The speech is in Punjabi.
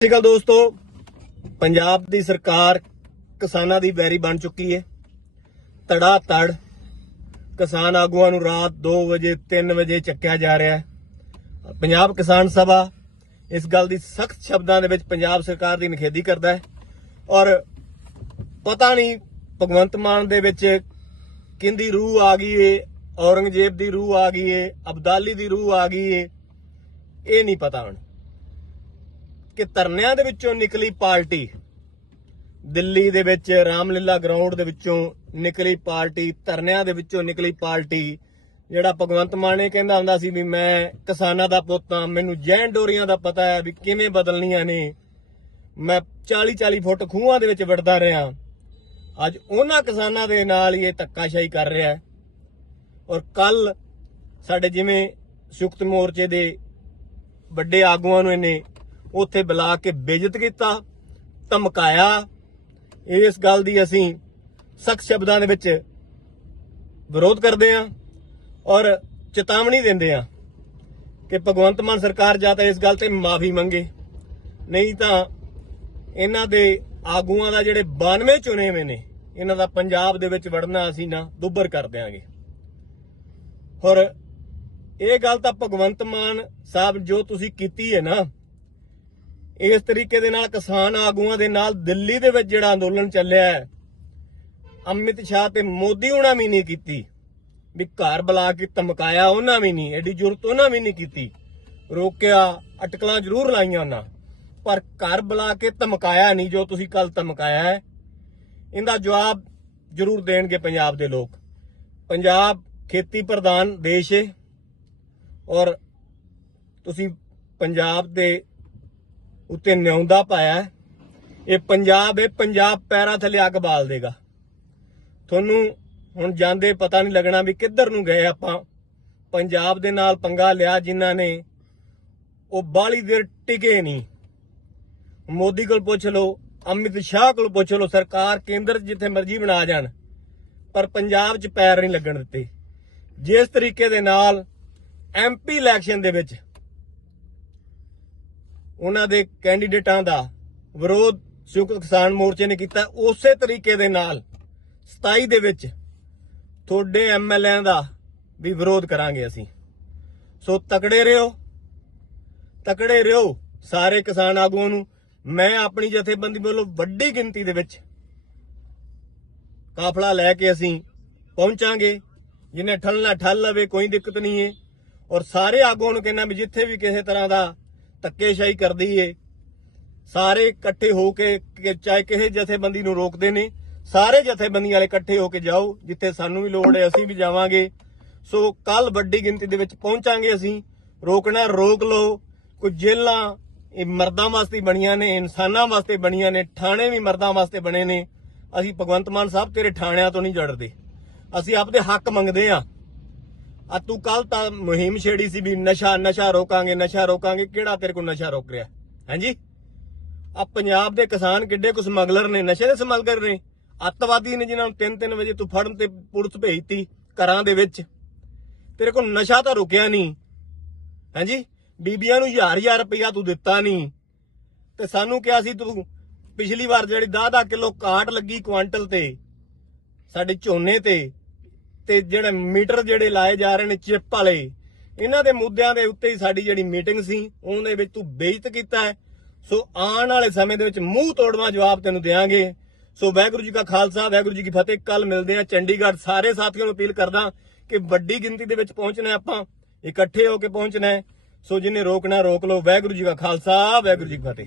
ਸਤਿ ਸ਼੍ਰੀ ਅਕਾਲ ਦੋਸਤੋ। ਪੰਜਾਬ ਦੀ ਸਰਕਾਰ ਕਿਸਾਨਾਂ ਦੀ ਵੈਰੀ ਬਣ ਚੁੱਕੀ ਹੈ ਤੜਾ ਤੜ ਕਿਸਾਨ ਆਗੂਆਂ ਨੂੰ ਰਾਤ 2 ਵਜੇ 3 ਵਜੇ ਚੱਕਿਆ ਜਾ ਰਿਹਾ ਹੈ। ਪੰਜਾਬ ਕਿਸਾਨ ਸਭਾ ਇਸ ਗੱਲ ਦੀ ਸਖਤ ਸ਼ਬਦਾਂ ਦੇ ਵਿੱਚ ਪੰਜਾਬ ਸਰਕਾਰ ਦੀ ਨਿਖੇਧੀ ਕਰਦਾ ਹੈ। ਔਰ ਪਤਾ ਨਹੀਂ ਭਗਵੰਤ ਮਾਨ ਦੇ ਵਿੱਚ ਕਿੰਦੀ ਰੂਹ ਆ ਗਈ ਏ, ਔਰੰਗਜ਼ੇਬ ਦੀ ਰੂਹ ਆ ਗਈ ਏ, ਅਬਦਾਲੀ ਦੀ ਰੂਹ ਆ ਗਈ ਏ, ਇਹ ਨਹੀਂ ਪਤਾ ਹੁਣ। ਕਿ ਧਰਨਿਆਂ ਦੇ ਵਿੱਚੋਂ ਨਿਕਲੀ ਪਾਰਟੀ। ਦਿੱਲੀ ਦੇ ਵਿੱਚ ਰਾਮਲੀਲਾ ਗਰਾਊਂਡ ਦੇ ਵਿੱਚੋਂ ਨਿਕਲੀ ਪਾਰਟੀ, ਧਰਨਿਆਂ ਦੇ ਵਿੱਚੋਂ ਨਿਕਲੀ ਪਾਰਟੀ। ਜਿਹੜਾ ਭਗਵੰਤ ਮਾਨ ਇਹ ਕਹਿੰਦਾ ਹੁੰਦਾ ਸੀ ਵੀ ਮੈਂ ਕਿਸਾਨਾਂ ਦਾ ਪੁੱਤ ਹਾਂ, ਮੈਨੂੰ ਜੈਨ ਡੋਰੀਆਂ ਦਾ ਪਤਾ ਹੈ ਵੀ ਕਿਵੇਂ ਬਦਲਣੀਆਂ ਨੇ। ਮੈਂ 40 40 ਫੁੱਟ ਖੂਹਾਂ ਦੇ ਵਿੱਚ ਵੜਦਾ ਰਿਹਾ। ਅੱਜ ਉਹਨਾਂ ਕਿਸਾਨਾਂ ਦੇ ਨਾਲ ਹੀ ਇਹ ਧੱਕਾਸ਼ਾਹੀ ਕਰ ਰਿਹਾ ਔਰ ਕੱਲ ਸਾਡੇ ਜਿਵੇਂ ਸੁਖਤ ਮੋਰਚੇ ਦੇ ਵੱਡੇ ਆਗੂਆਂ ਨੂੰ ਇਹਨੇ ਉੱਥੇ ਬੁਲਾ ਕੇ ਬੇਇੱਜ਼ਤ ਕੀਤਾ, ਧਮਕਾਇਆ। ਇਸ ਗੱਲ ਦੀ ਅਸੀਂ ਸਖਤ ਸ਼ਬਦਾਂ ਦੇ ਵਿੱਚ ਵਿਰੋਧ ਕਰਦੇ ਹਾਂ ਔਰ ਚੇਤਾਵਨੀ ਦਿੰਦੇ ਹਾਂ ਕਿ ਭਗਵੰਤ ਮਾਨ ਸਰਕਾਰ ਜਾਂ ਤਾਂ ਇਸ ਗੱਲ ਤੇ ਮਾਫੀ ਮੰਗੇ। ਨਹੀਂ ਤਾਂ ਇਹਨਾਂ ਦੇ ਆਗੂਆਂ ਦਾ ਜਿਹੜੇ 92 ਚੁਣੇ ਹੋਏ ਨੇ, ਇਹਨਾਂ ਦਾ ਪੰਜਾਬ ਦੇ ਵਿੱਚ ਵੜਨਾ ਅਸੀਂ ਨਾ ਦੁੱਬਰ ਕਰ ਦਿਆਂਗੇ। ਔਰ ਇਹ ਗੱਲ ਤਾਂ ਭਗਵੰਤ ਮਾਨ ਸਾਹਿਬ ਜੋ ਤੁਸੀਂ ਕੀਤੀ ਹੈ ਨਾ ਇਸ ਤਰੀਕੇ ਦੇ ਨਾਲ ਕਿਸਾਨ ਆਗੂਆਂ ਦੇ ਨਾਲ ਦਿੱਲੀ ਦੇ ਵਿੱਚ ਜਿਹੜਾ ਅੰਦੋਲਨ ਚੱਲਿਆ ਹੈ, ਅਮਿਤ ਸ਼ਾਹ ਤੇ ਮੋਦੀ ਉਹਨਾਂ ਵੀ ਨਹੀਂ ਕੀਤੀ। ਵੀ ਘਰ ਬੁਲਾ ਕੇ ਧਮਕਾਇਆ ਉਹਨਾਂ ਵੀ ਨਹੀਂ, ਐਡੀ ਜ਼ਰੂਰਤ ਉਹਨਾਂ ਵੀ ਨਹੀਂ ਕੀਤੀ। ਰੋਕਿਆ, ਅਟਕਲਾਂ ਜ਼ਰੂਰ ਲਾਈਆਂ ਉਹਨਾਂ। ਪਰ ਘਰ ਬੁਲਾ ਕੇ ਧਮਕਾਇਆ ਨਹੀਂ, ਜੋ ਤੁਸੀਂ ਕੱਲ ਧਮਕਾਇਆ ਹੈ, ਇਹਦਾ ਜਵਾਬ ਜ਼ਰੂਰ ਦੇਣਗੇ ਪੰਜਾਬ ਦੇ ਲੋਕ। ਪੰਜਾਬ ਖੇਤੀ ਪ੍ਰਧਾਨ ਦੇਸ਼ ਹੈ ਔਰ ਤੁਸੀਂ ਪੰਜਾਬ ਦੇ ਉੱਤੇ ਨਿਉਂਦਾ ਪਾਇਆ ਇਹ ਪੰਜਾਬ ਹੈ ਪੰਜਾਬ ਪੈਰਾਂ ਥੱਲੇ ਅੱਗ ਬਾਲ ਦੇਗਾ। ਤੁਹਾਨੂੰ ਹੁਣ ਜਾਂਦੇ ਪਤਾ ਨਹੀਂ ਲੱਗਣਾ ਵੀ ਕਿੱਧਰ ਨੂੰ ਗਏ ਆਪਾਂ। ਪੰਜਾਬ ਦੇ ਨਾਲ ਪੰਗਾ ਲਿਆ ਜਿਨ੍ਹਾਂ ਨੇ, ਉਹ ਬਾਲੀ ਦੇਰ ਟਿਕੇ ਨਹੀਂ। ਮੋਦੀ ਕੋਲ ਪੁੱਛ ਲਓ, ਅਮਿਤ ਸ਼ਾਹ ਕੋਲ ਪੁੱਛ ਲਓ, ਸਰਕਾਰ ਕੇਂਦਰ 'ਚ ਜਿੱਥੇ ਮਰਜ਼ੀ ਬਣਾ ਜਾਣ, ਪਰ ਪੰਜਾਬ 'ਚ ਪੈਰ ਨਹੀਂ ਲੱਗਣ ਦਿੱਤੇ। ਜਿਸ ਤਰੀਕੇ ਦੇ ਨਾਲ ਐਮਪੀ ਇਲੈਕਸ਼ਨ ਦੇ ਵਿੱਚ ਉਹਨਾਂ ਦੇ ਕੈਂਡੀਡੇਟਾਂ ਦਾ ਵਿਰੋਧ ਸੰਯੁਕਤ ਕਿਸਾਨ ਮੋਰਚੇ ਨੇ ਕੀਤਾ। ਉਸੇ ਤਰੀਕੇ ਦੇ ਨਾਲ 27 ਦੇ ਵਿੱਚ ਤੁਹਾਡੇ ਐਮਐਲਏ ਦਾ ਵੀ ਵਿਰੋਧ ਕਰਾਂਗੇ ਅਸੀਂ। ਸੋ ਤਕੜੇ ਰਹੋ। ਤਕੜੇ ਰਹੋ ਸਾਰੇ ਕਿਸਾਨ ਆਗੂਆਂ ਨੂੰ। ਮੈਂ ਆਪਣੀ ਜਥੇਬੰਦੀ ਵੱਲੋਂ ਵੱਡੀ ਗਿਣਤੀ ਦੇ ਵਿੱਚ ਕਾਫਲਾ ਲੈ ਕੇ ਅਸੀਂ ਪਹੁੰਚਾਂਗੇ। ਜਿਹਨੇ ਠੱਲਣਾ ਠੱਲ ਲਵੇ, ਕੋਈ ਦਿੱਕਤ ਨਹੀਂ ਹੈ ਔਰ ਸਾਰੇ ਆਗੂਆਂ ਨੂੰ ਕਹਿੰਦਾ ਵੀ ਜਿੱਥੇ ਵੀ ਕਿਸੇ ਤਰ੍ਹਾਂ ਦਾ ਧੱਕੇਸ਼ਾਹੀ ਕਰਦੀ ਏ। ਸਾਰੇ ਇਕੱਠੇ ਹੋ ਕੇ ਚਾਹੇ ਕਿਸੇ ਜਥੇਬੰਦੀ ਨੂੰ ਰੋਕਦੇ ਨੇ, ਸਾਰੇ ਜਥੇਬੰਦੀਆਂ ਵਾਲੇ ਇਕੱਠੇ ਹੋ ਕੇ ਜਾਓ, ਜਿੱਥੇ ਸਾਨੂੰ ਵੀ ਲੋੜ ਹੈ ਅਸੀਂ ਵੀ ਜਾਵਾਂਗੇ। ਸੋ ਕੱਲ ਵੱਡੀ ਗਿਣਤੀ ਦੇ ਵਿੱਚ ਪਹੁੰਚਾਂਗੇ ਅਸੀਂ। ਰੋਕਣਾ ਰੋਕ ਲਓ। ਕੁਝ ਜੇਲਾਂ ਇਹ ਮਰਦਾਂ ਵਾਸਤੇ ਬਣੀਆਂ ਨੇ, ਇਨਸਾਨਾਂ ਵਾਸਤੇ ਬਣੀਆਂ ਨੇ, ਥਾਣੇ ਵੀ ਮਰਦਾਂ ਵਾਸਤੇ ਬਣੇ ਨੇ। ਅਸੀਂ ਭਗਵੰਤ ਮਾਨ ਸਾਹਿਬ ਤੇਰੇ ਥਾਣਿਆਂ ਤੋਂ ਨਹੀਂ ਜੜਦੇ। ਅਸੀਂ ਆਪਦੇ ਹੱਕ ਮੰਗਦੇ ਆ ਆ ਤੂੰ ਕੱਲ ਤਾਂ ਮੁਹਿੰਮ ਛੇੜੀ ਸੀ ਵੀ ਨਸ਼ਾ ਨਸ਼ਾ ਰੋਕਾਂਗੇ ਨਸ਼ਾ ਰੋਕਾਂਗੇ, ਕਿਹੜਾ ਤੇਰੇ ਕੋਲ ਨਸ਼ਾ ਰੋਕ ਰਿਹਾ? ਹਾਂਜੀ? ਆ ਪੰਜਾਬ ਦੇ ਕਿਸਾਨ ਕਿੱਡੇ ਕੁ ਸਮਗਲਰ ਨੇ, ਨਸ਼ੇ ਦੇ ਸਮਗਲਰ ਨੇ। ਅੱਤਵਾਦੀ ਨੇ ਜਿਨ੍ਹਾਂ ਨੂੰ 3-3 ਵਜੇ ਤੂੰ ਫੜਨ ਤੇ ਪੁਲਿਸ ਭੇਜਤੀ ਘਰਾਂ ਦੇ ਵਿੱਚ। ਤੇਰੇ ਕੋਲ ਨਸ਼ਾ ਤਾਂ ਰੁਕਿਆ ਨਹੀਂ। ਹਾਂਜੀ? ਬੀਬੀਆਂ ਨੂੰ ਹਜ਼ਾਰ ਹਜ਼ਾਰ ਰੁਪਇਆ ਤੂੰ ਦਿੱਤਾ ਨਹੀਂ। ਤੇ ਸਾਨੂੰ ਕਿਹਾ ਸੀ ਤੂੰ, ਪਿਛਲੀ ਵਾਰ ਜਿਹੜੀ 10-10 ਕਿਲੋ ਕਾਟ ਲੱਗੀ ਕੁਆਂਟਲ ਤੇ, ਸਾਡੇ ਝੋਨੇ ਤੇ ਤੇ ਜਿਹੜੇ ਮੀਟਰ ਜਿਹੜੇ ਲਾਏ ਜਾ ਰਹੇ ਨੇ ਚਿੱਪ ਵਾਲੇ, ਇਹਨਾਂ ਦੇ ਮੁੱਦਿਆਂ ਦੇ ਉੱਤੇ ਹੀ ਸਾਡੀ ਜਿਹੜੀ ਮੀਟਿੰਗ ਸੀ, ਉਹਦੇ ਵਿੱਚ ਤੂੰ ਬੇਇੱਜ਼ਤ ਕੀਤਾ ਹੈ। ਸੋ ਆਉਣ ਵਾਲੇ ਸਮੇਂ ਦੇ ਵਿੱਚ ਮੂੰਹ ਤੋੜਵਾ ਜਵਾਬ ਤੈਨੂੰ ਦੇਵਾਂਗੇ। ਸੋ ਵਾਹਿਗੁਰੂ ਜੀ ਕਾ ਖਾਲਸਾ, ਵਾਹਿਗੁਰੂ ਜੀ ਕੀ ਫਤਿਹ। ਕੱਲ ਮਿਲਦੇ ਆ ਚੰਡੀਗੜ੍ਹ। ਸਾਰੇ ਸਾਥੀਆਂ ਨੂੰ ਅਪੀਲ ਕਰਦਾ ਕਿ ਵੱਡੀ ਗਿਣਤੀ ਦੇ ਵਿੱਚ ਪਹੁੰਚਣਾ ਆਪਾਂ, ਇਕੱਠੇ ਹੋ ਕੇ ਪਹੁੰਚਣਾ ਸੋ ਜਿਹਨੇ ਰੋਕਣਾ ਰੋਕ ਲਓ। ਵਾਹਿਗੁਰੂ ਜੀ ਕਾ ਖਾਲਸਾ, ਵਾਹਿਗੁਰੂ ਜੀ ਕੀ ਫਤਿਹ।